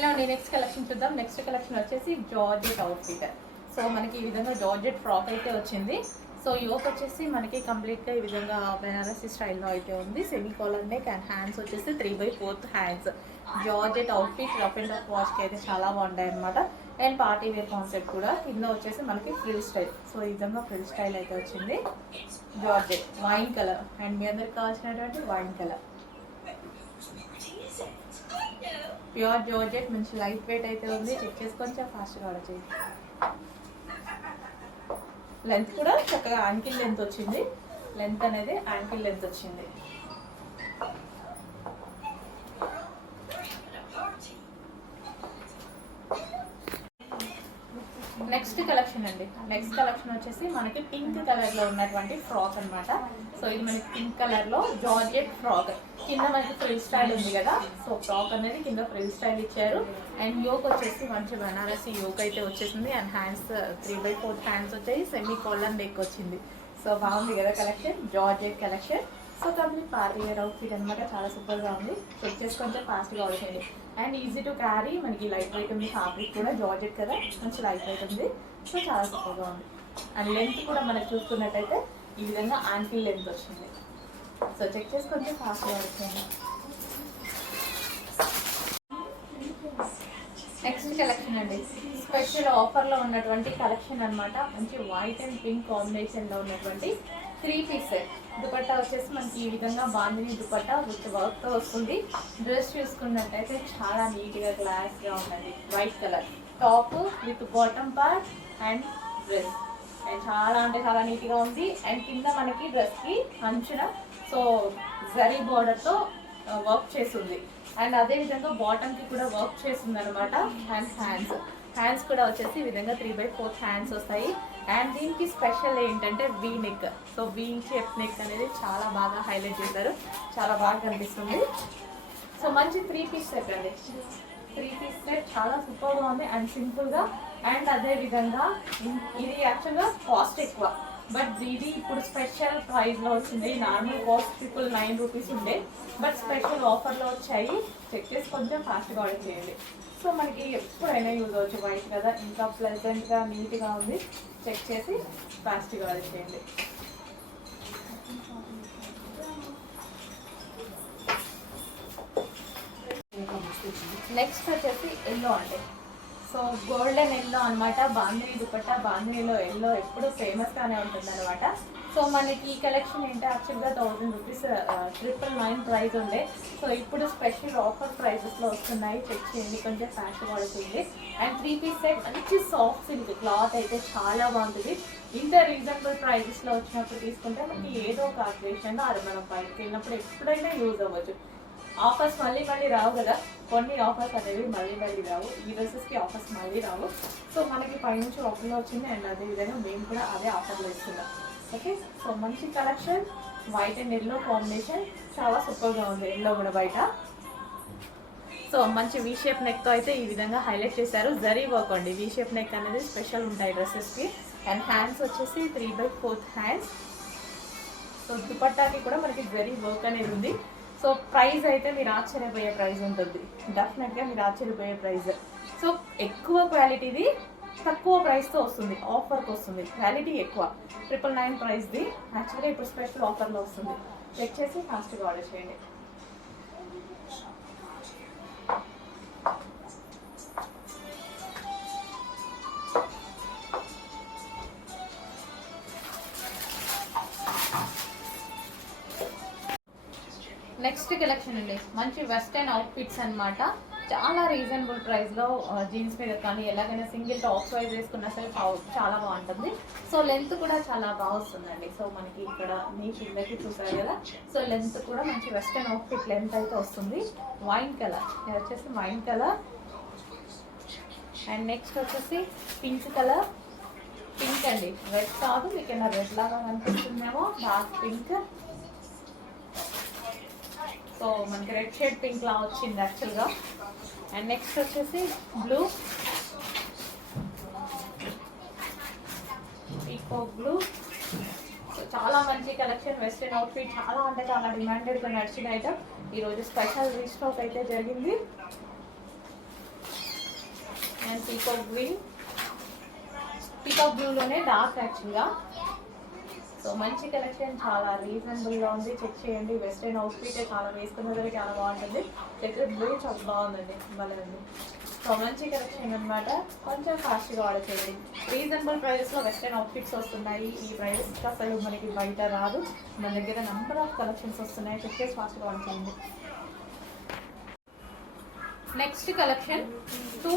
Hello అండి, next collection చూద్దాం. Next collection వచ్చేసి జార్జెట్ అవుట్ఫిట్. సో మనకి ఈ విధంగా జార్జెట్ ఫ్రాక్ అయితే వచ్చింది. సో యోక్ వచ్చేసి మనకి కంప్లీట్గా ఈ విధంగా బెనారసీ స్టైల్లో అయితే ఉంది. Semi collar neck and hands వచ్చేసి 3/4 hands. Georgette outfit rough and rough వాష్కి అయితే చాలా బాగుంటాయి అనమాట. అండ్ పార్టీ వేర్ కాన్సెప్ట్ కూడా. కింద వచ్చేసి మనకి ఫ్రిల్ స్టైల్. సో ఈ విధంగా ఫ్రిల్ స్టైల్ అయితే వచ్చింది. జార్జెట్ వైన్ కలర్ అండ్ మీ అందరికి కావాల్సినటువంటి వైన్ కలర్. ప్యూర్ జార్జెట్ మంచి లైట్ వెయిట్ అయితే ఉంది. చెక్ చేసి కొంచెం ఫాస్ట్గా ఆర్డర్ చేయండి. లెంత్ కూడా చక్కగా యాంకిల్ లెంత్ వచ్చింది. లెంత్ అనేది యాంకిల్ లెంత్ వచ్చింది. నెక్స్ట్ కలెక్షన్ అండి. నెక్స్ట్ కలెక్షన్ వచ్చేసి మనకి పింక్ కలర్లో ఉన్నటువంటి ఫ్రాక్ అనమాట. సో ఇది మనకి పింక్ కలర్లో జార్జెట్ ఫ్రాక్. కింద మనకి ఫ్రిల్ స్టైల్ ఉంది కదా. సో ఫ్రాక్ అనేది కింద ఫ్రిల్ స్టైల్ ఇచ్చారు. అండ్ యోక్ వచ్చేసి మంచి బనారసి యోక్ అయితే వచ్చేసింది. అండ్ హ్యాండ్స్ 3/4 హ్యాండ్స్ వచ్చాయి. సెమీ కాలర్ నెక్ వచ్చింది. సో బాగుంది కదా collection, georgette collection. So complete party wear outfit అనమాట. చాలా సూపర్గా ఉంది. చెక్ చేసి కొంచెం ఫాస్ట్గా ఆర్డర్ చేయండి. And easy to carry. మనకి లైట్ వెయిట్ ఉంది. ఫ్యాబ్రిక్ కూడా జార్జెట్ కదా, మంచి లైట్ వెయిట్ ఉంది. సో చాలా సూపర్గా ఉంది. అండ్ లెంత్ కూడా మనకు చూసుకున్నట్టయితే ఈ విధంగా యాంకిల్ లెంత్ వచ్చింది. సో చెక్ చేసి కొంచెం ఫాస్ట్గా ఆర్డర్ చేయండి. నెక్స్ట్ కలెక్షన్ అండి. స్పెషల్ ఆఫర్లో ఉన్నటువంటి కలెక్షన్ అనమాట. మంచి వైట్ అండ్ పింక్ కాంబినేషన్లో ఉన్నటువంటి 3 పీస్ సెట్. దుపట్టా వచ్చేసి మనకి ఈ విధంగా బాందిని దుపట్టా విత్ వర్క్తో వస్తుంది. డ్రెస్ చూసుకున్నట్టయితే చాలా నీట్గా క్లాస్గా ఉన్నది. White colour top with bottom part and dress. And చాలా అంటే చాలా నీట్గా ఉంది. అండ్ కింద మనకి డ్రెస్కి అంచున సో జరీ బార్డర్తో వర్క్ చేస్తుంది. అండ్ అదేవిధంగా బాటమ్కి కూడా వర్క్ చేస్తుంది అనమాట. అండ్ హ్యాండ్స్ కూడా వచ్చేసి ఈ విధంగా 3/4 హ్యాండ్స్ వస్తాయి. అండ్ దీనికి స్పెషల్ ఏంటంటే V neck. So V shape neck అనేది చాలా బాగా హైలైట్ చేశారు. చాలా బాగా కనిపిస్తుంది. సో మంచి 3 పీస్ సెట్ అండి. 3 పీస్ సెట్ చాలా సూపర్గా ఉంది అండ్ సింపుల్గా. అండ్ అదేవిధంగా ఇది యాక్చువల్గా కాస్ట్ ఎక్కువ, బట్ ఇది ఇప్పుడు స్పెషల్ ప్రైస్లో వచ్చింది. నార్మల్ కాస్ట్ 999 రూపీస్ ఉండే, బట్ స్పెషల్ ఆఫర్లో వచ్చాయి. చెక్ చేసి కొంచెం ఫాస్ట్గా ఆర్డర్ చేయండి. సో మనకి ఎప్పుడైనా యూజ్ అవ్వచ్చు. వైట్ కదా, ఇంకా ప్లెజెంట్గా నీట్గా ఉంది. చెక్ చేసి ఫాస్ట్గా ఆర్డర్ చేయండి. నెక్స్ట్ వచ్చేసి ఎల్లో అండి. సో గోల్డెన్ ఎల్లో అనమాట. బాందిని దుపట్టా, బాందినిలో ఎల్లో ఎప్పుడు ఫేమస్గానే ఉంటుంది అనమాట. సో మనకి ఈ కలెక్షన్ ఏంటంటే యాక్చువల్గా 1000 రూపీస్ 999 ప్రైస్ ఉండే. సో ఇప్పుడు స్పెషల్ ఆఫర్ ప్రైజెస్లో వస్తున్నాయి. చెక్ చేయండి, కొంచెం ఫ్యాషన్ పడుతుంది. అండ్ 3 పీస్ సెట్ మంచి సాఫ్ట్ సిల్క్ క్లాత్ అయితే చాలా బాగుంటుంది. ఇంత రీజనబుల్ ప్రైజెస్లో వచ్చినప్పుడు తీసుకుంటే మనకి ఏదో ఒక అకేషన్లో మనం బయటకు వెళ్ళినప్పుడు ఎప్పుడైనా యూజ్ అవ్వచ్చు. ఆఫర్స్ మళ్ళీ రావు కదా. కొన్ని ఆఫర్స్ అనేవి మళ్ళీ రావు. ఈ డ్రెస్సెస్కి ఆఫర్స్ మళ్ళీ రావు. సో మనకి పైనుంచి ఆఫర్లో వచ్చింది. అండ్ అదేవిధంగా మేము కూడా అదే ఆఫర్లో ఇస్తున్నాం. ఓకే, సో మంచి collection. White and yellow combination చాలా సూపర్గా ఉంది. ఎల్లో కూడా బయట. సో మంచి వీ షేప్ నెక్తో అయితే ఈ విధంగా హైలైట్ చేశారు. జరీ వర్క్ అండి. వీ షేప్ నెక్ అనేది స్పెషల్ ఉంటాయి డ్రెస్సెస్కి. అండ్ హ్యాండ్స్ వచ్చేసి 3/4 హ్యాండ్స్. సో దుపట్టాకి కూడా మనకి జరీ వర్క్ అనేది ఉంది. సో ప్రైస్ అయితే మీరు ఆశ్చర్యపోయే ప్రైస్ ఉంటుంది. డెఫినెట్గా మీరు ఆశ్చర్యపోయే ప్రైస్. సో ఎక్కువ క్వాలిటీది తక్కువ ప్రైస్తో వస్తుంది. ఆఫర్కి వస్తుంది. క్వాలిటీ ఎక్కువ. 999 ప్రైస్ది యాక్చువల్గా ఇప్పుడు స్పెషల్ ఆఫర్లో వస్తుంది. చెక్ చేసి ఫాస్ట్గా ఆర్డర్ చేయండి. నెక్స్ట్ కలెక్షన్ అండి. మంచి వెస్టర్న్ అవుట్ఫిట్స్ అనమాట. చాలా రీజనబుల్ ప్రైస్లో జీన్స్ మీద కానీ ఎలాగైనా సింగిల్ టాప్స్ వైజ్ వేసుకున్నా సరే చాలా బాగుంటుంది. సో లెంత్ కూడా చాలా బాగా వస్తుందండి. సో మనకి ఇక్కడ మీ కిందకి చూసారు కదా. సో లెంత్ కూడా మంచి వెస్టర్న్ అవుట్ఫిట్ లెంత్ అయితే వస్తుంది. వైన్ కలర్, ఇది వచ్చేసి వైన్ కలర్. అండ్ నెక్స్ట్ వచ్చేసి పింక్ కలర్. పింక్ అండి, రెడ్ కాదు. మీకు ఏమైనా రెడ్ లాగా కనిపిస్తుందేమో. Dark pink. సో మనకి రెడ్ షేడ్ పింక్ లా వచ్చింది యాక్చువల్గా. అండ్ నెక్స్ట్ వచ్చేసి బ్లూ, పీకో బ్లూ. సో చాలా మంచి కలెక్షన్. వెస్టర్న్ అవుట్ఫిట్ చాలా అంటే చాలా డిమాండెడ్గా నడిచిన ఐటమ్. ఈరోజు స్పెషల్ రీస్టాక్ అయితే జరిగింది. పీకాక్ బ్లూలోనే డార్క్ యాక్చువల్గా. సో మంచి కలెక్షన్, చాలా రీజనబుల్గా ఉంది. చెక్ చేయండి. వెస్ట్రన్ అవుట్ఫిట్ చాలా వేసుకున్న సరే చాలా బాగుంటుంది. దగ్గర బ్లూ చాలా బాగుందండి, బాగుంది. సో మంచి కలెక్షన్ అనమాట. కొంచెం ఫాస్ట్గా ఆర్డర్ చేయండి. రీజనబుల్ ప్రైజెస్లో వెస్ట్రన్ అవుట్ఫిట్స్ వస్తున్నాయి. ఈ ప్రైజెస్కి అసలు మనకి బయట రాదు. మన దగ్గర నెంబర్ ఆఫ్ కలెక్షన్స్ వస్తున్నాయి. చెక్ చేసి ఫాస్ట్గా ఆర్డర్ చేయండి. నెక్స్ట్ కలెక్షన్ 3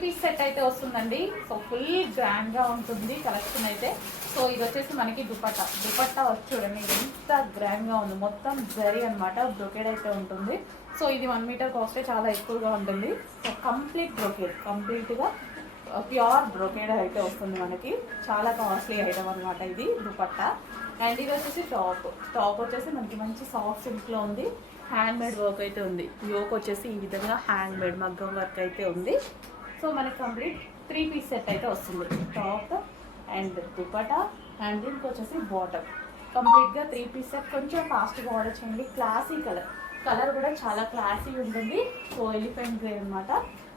పీస్ సెట్ అయితే వస్తుందండి. సో ఫుల్ గ్రాండ్గా ఉంటుంది కలెక్షన్ అయితే. సో ఇది వచ్చేసి మనకి దుపట్టా వచ్చి చూడండి ఎంత గ్రాండ్గా ఉంది. మొత్తం జరీ అనమాట, బ్రొకేడ్ అయితే ఉంటుంది. సో ఇది 1 మీటర్ కాస్ట్ చాలా ఎక్కువగా ఉంటుంది. సో కంప్లీట్గా ప్యూర్ బ్రొకేడ్ అయితే వస్తుంది మనకి. చాలా కాస్ట్లీ ఐటమ్ అనమాట ఇది దుపట్టా. అండ్ ఇది వచ్చేసి టాప్ వచ్చేసి మనకి మంచి సాఫ్ట్ సిల్క్లో ఉంది. హ్యాండ్ మేడ్ వర్క్ అయితే ఉంది. యోక్ వచ్చేసి ఈ విధంగా హ్యాండ్ మేడ్ మగ్గం వర్క్ అయితే ఉంది. సో మనకి కంప్లీట్ 3 పీస్ సెట్ అయితే వస్తుంది. టాప్ అండ్ దుపట్టా అండ్ దీనికి వచ్చేసి బాటమ్. కంప్లీట్గా 3 పీస్ సెట్. కొంచెం ఫాస్ట్గా ఆర్డర్ చేయండి. క్లాసీ కలర్ కూడా చాలా క్లాసీ ఉంటుంది. సో ఎలిఫెంట్ గ్రే అనమాట.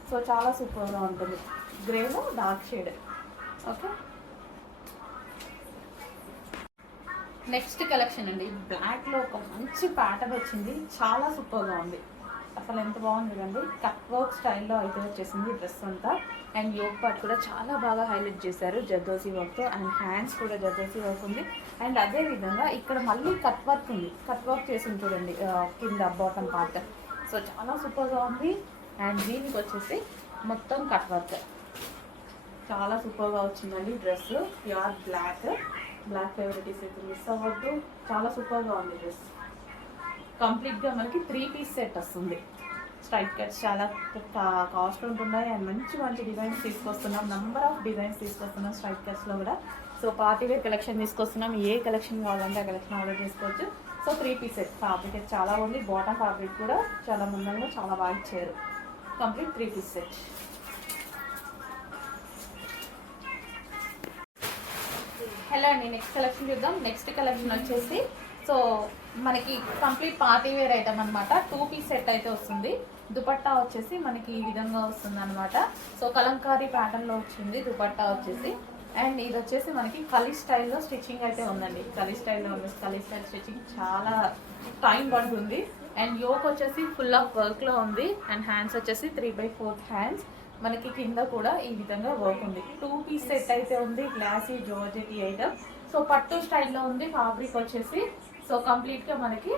సో చాలా సూపర్గా ఉంటుంది. గ్రేలో dark shade. Okay, next collection అండి. బ్లాక్లో ఒక మంచి ప్యాటర్న్ వచ్చింది. చాలా సూపర్గా ఉంది. అసలు ఎంత బాగుంది కదండి. కట్ వర్క్ స్టైల్లో అయితే వచ్చేసింది డ్రెస్ అంతా. అండ్ యోక్ పార్ట్ కూడా చాలా బాగా హైలైట్ చేశారు జర్దోసి వర్క్తో. అండ్ హ్యాండ్స్ కూడా జర్దోసి వర్క్ ఉంది. అండ్ అదేవిధంగా ఇక్కడ మళ్ళీ కట్ వర్క్ ఉంది. కట్ వర్క్ చేసింది చూడండి కింద బాటమ్ పార్ట్. సో చాలా సూపర్గా ఉంది. అండ్ దీనికి వచ్చేసి మొత్తం కట్ వర్క్. చాలా సూపర్గా వచ్చిందండి డ్రెస్. ప్యూర్ బ్లాక్ ఫేవరెటీస్ అయితే మిస్ అవ్వద్దు. చాలా సూపర్గా ఉంది డ్రెస్. కంప్లీట్గా మనకి 3 పీస్ సెట్ వస్తుంది. స్ట్రైట్ కట్స్ చాలా కాస్ట్ ఉంటున్నాయి. అండ్ మంచి డిజైన్స్ తీసుకొస్తున్నాం. నెంబర్ ఆఫ్ డిజైన్స్ తీసుకొస్తున్నాం స్ట్రైట్ కట్స్లో కూడా. సో పార్టీ వేర్ కలెక్షన్ తీసుకొస్తున్నాం. ఏ కలెక్షన్ కావాలంటే ఆ కలెక్షన్ ఆర్డర్ చేసుకోవచ్చు. So 3 piece set. ఫ్యాబ్రిక్ అయితే చాలా ఉంది. బాటమ్ ఫ్యాబ్రిక్ కూడా చాలా మందంగా చాలా బాగా ఇచ్చారు. Complete 3 piece set. హలో అండి, నెక్స్ట్ కలెక్షన్ చూద్దాం. నెక్స్ట్ కలెక్షన్ వచ్చేసి సో మనకి కంప్లీట్ పార్టీ వేర్ ఐటమ్ అనమాట. 2 పీస్ సెట్ అయితే వస్తుంది. దుపట్టా వచ్చేసి మనకి ఈ విధంగా వస్తుంది అనమాట. సో కలంకారీ ప్యాటర్న్లో వచ్చింది దుపట్టా వచ్చేసి. అండ్ ఇది వచ్చేసి మనకి కలీ స్టైల్లో స్టిచ్చింగ్ అయితే ఉందండి. కలీ స్టైల్ స్టిచ్చింగ్ చాలా టైం పడుతుంది. అండ్ యోక్ వచ్చేసి ఫుల్ ఆఫ్ వర్క్లో ఉంది. అండ్ హ్యాండ్స్ వచ్చేసి 3/4 హ్యాండ్స్. మనకి కింద కూడా ఈ విధంగా వర్క్ ఉంది. 2 పీస్ సెట్ అయితే ఉంది. Glossy georgette item. సో పట్టు స్టైల్లో ఉంది ఫ్యాబ్రిక్ వచ్చేసి. సో కంప్లీట్గా మనకి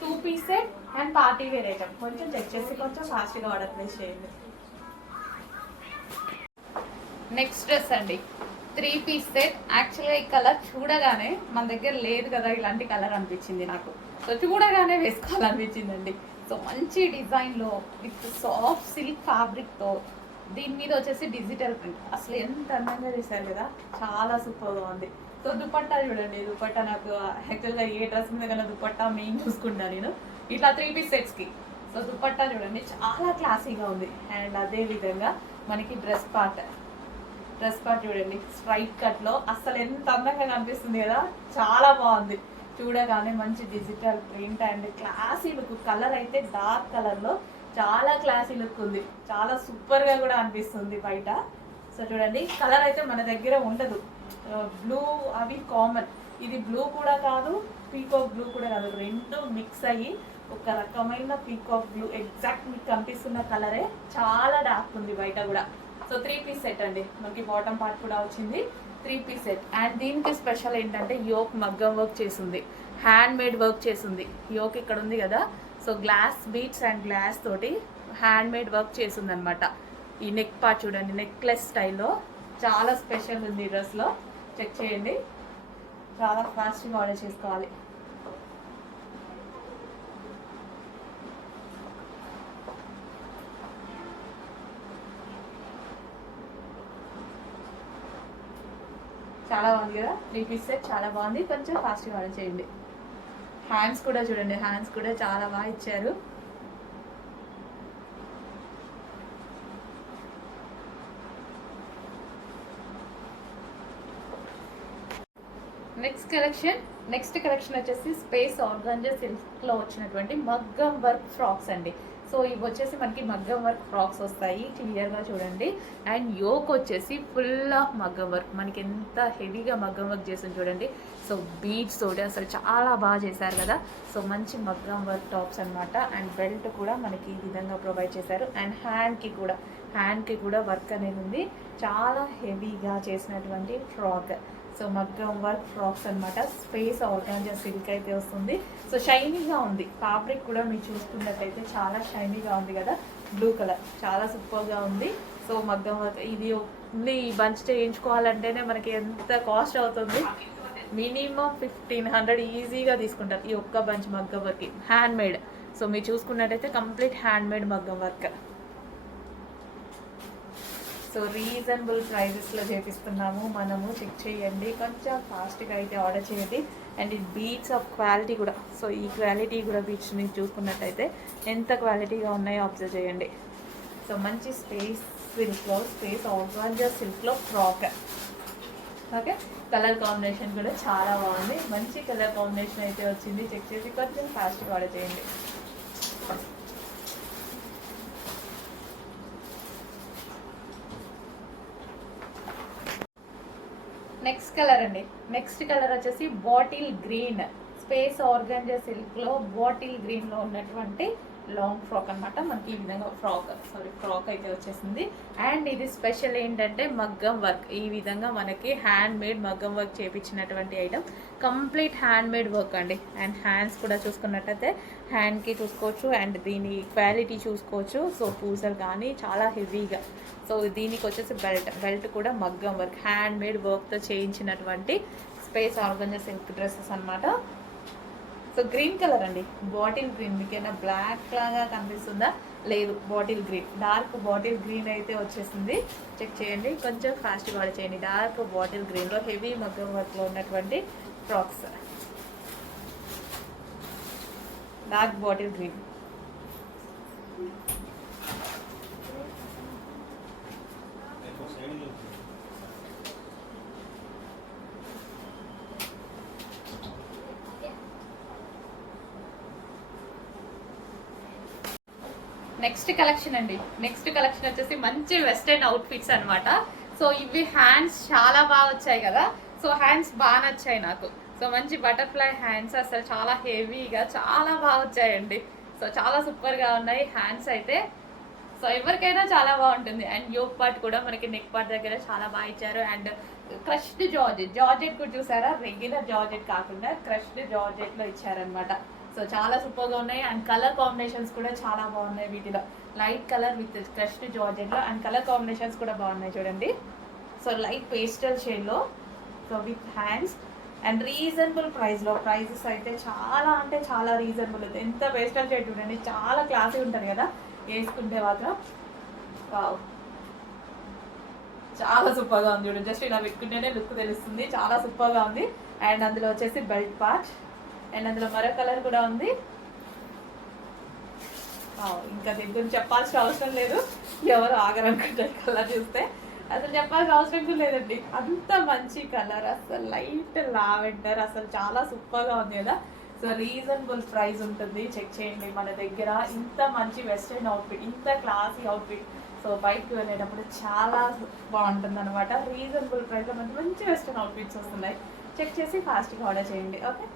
2 piece set and party wear item. కొంచెం చెక్ చేసి కొంచెం ఫాస్ట్గా ఆర్డర్ ప్లేస్ చేయండి. నెక్స్ట్ డ్రెస్ అండి, 3 పీస్ సెట్. యాక్చువల్గా ఈ కలర్ చూడగానే మన దగ్గర లేదు కదా ఇలాంటి కలర్ అనిపించింది నాకు. సో చూడగానే వేసుకోవాలనిపించిందండి. సో మంచి డిజైన్లో విత్ సాఫ్ట్ సిల్క్ ఫ్యాబ్రిక్తో దీని మీద వచ్చేసి డిజిటల్ ప్రింట్. అసలు ఎంత అందంగా చేశారు కదా, చాలా సూపర్గా ఉంది. సో దుపట్టా చూడండి. దుపట్టా నాకు యాక్చువల్గా ఏ డ్రెస్ మీద కన్నా దుపట్టా మెయిన్ చూసుకుంటాను నేను ఇట్లా 3 పీస్ సెట్స్కి. సో దుపట్టా చూడండి చాలా క్లాసీగా ఉంది. అండ్ అదేవిధంగా మనకి డ్రెస్ పార్ట్ చూడండి స్ట్రైట్ కట్లో అసలు ఎంత అందంగా కనిపిస్తుంది కదా, చాలా బాగుంది. చూడగానే మంచి digital print and classy look. Colour అయితే డార్క్ కలర్లో చాలా క్లాసీ లుక్ ఉంది. చాలా సూపర్గా కూడా అనిపిస్తుంది బయట. సో చూడండి కలర్ అయితే మన దగ్గర ఉండదు. బ్లూ అవి కామన్. ఇది బ్లూ కూడా కాదు, పీకాక్ బ్లూ కూడా కాదు. రెండు మిక్స్ అయ్యి ఒక రకమైన పీకాక్ బ్లూ. ఎగ్జాక్ట్ మీకు కనిపిస్తున్న కలరే చాలా డార్క్ ఉంది బయట కూడా. సో 3 పీస్ సెట్ అండి. మనకి బాటమ్ పార్ట్ కూడా వచ్చింది. 3 పీస్ సెట్. అండ్ దీనికి స్పెషల్ ఏంటంటే యోక్ మగ్గం వర్క్ చేసింది, హ్యాండ్ మేడ్ వర్క్ చేసింది. యోక్ ఇక్కడ ఉంది కదా, so glass beads and glass తోటి హ్యాండ్ మేడ్ వర్క్ చేసింది అనమాట. ఈ నెక్ పార్ట్ చూడండి నెక్లెస్ స్టైల్లో చాలా స్పెషల్ ఉంది ఈ డ్రెస్లో. చెక్ చేయండి. చాలా ఫాస్ట్గా ఆర్డర్ చేసుకోవాలి. చాలా బాగుంది కదా 3 పీస్ సెట్, చాలా బాగుంది. కొంచెం ఫాస్ట్గా ఆర్డర్ చేయండి. హ్యాండ్స్ కూడా చూడండి, హ్యాండ్స్ కూడా చాలా బాగా ఇచ్చారు. నెక్స్ట్ కలెక్షన్ వచ్చేసి స్పేస్ ఆర్గాంజా సిల్క్లో వచ్చినటువంటి మగ్గం వర్క్ ఫ్రాక్స్ అండి. సో ఇవి వచ్చేసి మనకి మగ్గం వర్క్ ఫ్రాక్స్ వస్తాయి, క్లియర్గా చూడండి. అండ్ యోక్ వచ్చేసి ఫుల్ ఆఫ్ మగ్గం వర్క్, మనకి ఎంత హెవీగా మగ్గం వర్క్ చేసింది చూడండి. సో బీడ్స్ తోటి అసలు చాలా బాగా చేశారు కదా. సో మంచి మగ్గం వర్క్ టాప్స్ అనమాట. అండ్ బెల్ట్ కూడా మనకి ఈ విధంగా ప్రొవైడ్ చేశారు. అండ్ హ్యాండ్కి కూడా వర్క్ అనేది ఉంది, చాలా హెవీగా చేసినటువంటి ఫ్రాక్. సో మగ్గం వర్క్ ఫ్రాక్స్ అనమాట. స్పేస్ ఆర్గాంజా సిల్క్ అయితే వస్తుంది. సో షైనీగా ఉంది, ఫ్యాబ్రిక్ కూడా మీరు చూసుకున్నట్టయితే చాలా షైనీగా ఉంది కదా. బ్లూ కలర్ చాలా సూపర్గా ఉంది. సో మగ్గం వర్క్ ఇది ఓన్లీ బంచ్ చేయించుకోవాలంటేనే మనకి ఎంత కాస్ట్ అవుతుంది, మినిమం 1500 ఈజీగా తీసుకుంటారు ఈ ఒక్క బంచ్ మగ్గం వర్క్, హ్యాండ్ మేడ్. సో మీరు చూసుకున్నట్టయితే కంప్లీట్ హ్యాండ్ మేడ్ మగ్గం వర్క్. సో రీజనబుల్ ప్రైజెస్లో చేపిస్తున్నాము మనము, చెక్ చేయండి, కొంచెం ఫాస్ట్గా అయితే ఆర్డర్ చేయండి. అండ్ ఈ బీట్స్ ఆఫ్ క్వాలిటీ కూడా, సో ఈ క్వాలిటీ కూడా బీట్స్ మీరు చూసుకున్నట్టయితే ఎంత క్వాలిటీగా ఉన్నాయో అబ్జర్వ్ చేయండి. సో మంచి స్పేస్ సిల్క్లో, స్పేస్ ఆర్గాంజా సిల్క్లో ఫ్రాక్. ఓకే, కలర్ కాంబినేషన్ కూడా చాలా బాగుంది, మంచి కలర్ కాంబినేషన్ అయితే వచ్చింది. చెక్ చేసి కొంచెం ఫాస్ట్గా ఆర్డర్ చేయండి. నెక్స్ట్ కలర్ అండి, నెక్స్ట్ కలర్ వచ్చేసి బాటిల్ గ్రీన్, స్పేస్ ఆర్గాంజా సిల్క్లో బాటిల్ గ్రీన్లో ఉన్నటువంటి లాంగ్ ఫ్రాక్ అనమాట. మనకి ఈ విధంగా ఫ్రాక్ అయితే వచ్చేసింది. అండ్ ఇది స్పెషల్ ఏంటంటే మగ్గం వర్క్, ఈ విధంగా మనకి హ్యాండ్ మేడ్ మగ్గం వర్క్ చేపించినటువంటి item, complete handmade work అండి. అండ్ హ్యాండ్స్ కూడా చూసుకున్నట్టయితే హ్యాండ్కి చూసుకోవచ్చు, అండ్ దీని క్వాలిటీ చూసుకోవచ్చు. సో పూసలు కానీ చాలా హెవీగా. సో దీనికి వచ్చేసి బెల్ట్ కూడా మగ్గం వర్క్, హ్యాండ్ మేడ్ వర్క్తో చేయించినటువంటి స్పేస్ ఆర్గాంజా సిల్క్ డ్రెస్సెస్ అనమాట. సో గ్రీన్ కలర్ అండి, బాటిల్ గ్రీన్. మీకైనా బ్లాక్ లాగా కనిపిస్తుందా? లేదు, bottle green, dark bottle green అయితే వచ్చేసింది. చెక్ చేయండి, కొంచెం ఫాస్ట్గా ఆర్డర్ చేయండి. డార్క్ బాటిల్ గ్రీన్లో హెవీ మగ్గం వర్క్లో ఉన్నటువంటి frocks, dark bottle green. Next collection అండి, నెక్స్ట్ కలెక్షన్ వచ్చేసి మంచి వెస్టర్న్ అవుట్ఫిట్స్ అనమాట. సో ఇవి హ్యాండ్స్ చాలా బాగా వచ్చాయి కదా. సో హ్యాండ్స్ బాగా నచ్చాయి నాకు. సో మంచి బటర్ఫ్లై హ్యాండ్స్, అసలు చాలా హెవీగా చాలా బాగా వచ్చాయండి. సో చాలా సూపర్గా ఉన్నాయి హ్యాండ్స్ అయితే. సో ఎవరికైనా చాలా బాగుంటుంది. అండ్ యోక్ పార్ట్ కూడా మనకి నెక్ పార్ట్ దగ్గర చాలా బాగా ఇచ్చారు. అండ్ క్రష్డ్ జార్జెట్ కూడా చూసారా, రెగ్యులర్ జార్జెట్ కాకుండా క్రష్డ్ జార్జెట్లో ఇచ్చారనమాట. సో చాలా సూపర్గా ఉన్నాయి. అండ్ కలర్ కాంబినేషన్స్ కూడా చాలా బాగున్నాయి వీటిలో, లైట్ కలర్ విత్ క్రష్డ్ జార్జెట్లో. అండ్ కలర్ కాంబినేషన్స్ కూడా బాగున్నాయి చూడండి. సో లైట్ పేస్టల్ షేడ్లో, so with hands and reasonable ప్రైస్లో. ప్రైజెస్ అయితే చాలా అంటే చాలా రీజనబుల్. ఎంత పేస్టల్ షేడ్ చూడండి, చాలా క్లాసీ ఉంటుంది కదా వేసుకుంటే మాత్రం. చాలా సూపర్గా ఉంది చూడండి, జస్ట్ ఇలా పెట్టుకుంటేనే లుక్ తెలుస్తుంది, చాలా సూపర్గా ఉంది. అండ్ అందులో వచ్చేసి బెల్ట్ పార్ట్, అండ్ అందులో మరో కలర్ కూడా ఉంది. ఇంకా దీని గురించి చెప్పాల్సిన అవసరం లేదు, ఎవరు ఆగరనుకుంటారు కలర్ చూస్తే. అసలు చెప్పాల్సిన అవసరం కూడా లేదండి, అంత మంచి కలర్, అసలు లైట్ లావెండర్, అసలు చాలా సూపర్గా ఉంది కదా. సో రీజనబుల్ ప్రైస్ ఉంటుంది, చెక్ చేయండి. మన దగ్గర ఇంత మంచి వెస్ట్రన్ అవుట్ఫిట్, ఇంత క్లాసీ అవుట్ఫిట్, సో బయటకు వెళ్ళేటప్పుడు చాలా బాగుంటుంది అనమాట. రీజనబుల్ ప్రైస్లో మంచి మంచి వెస్ట్రన్ అవుట్ఫిట్స్ వస్తున్నాయి. చెక్ చేసి ఫాస్ట్గా ఆర్డర్ చేయండి. ఓకే.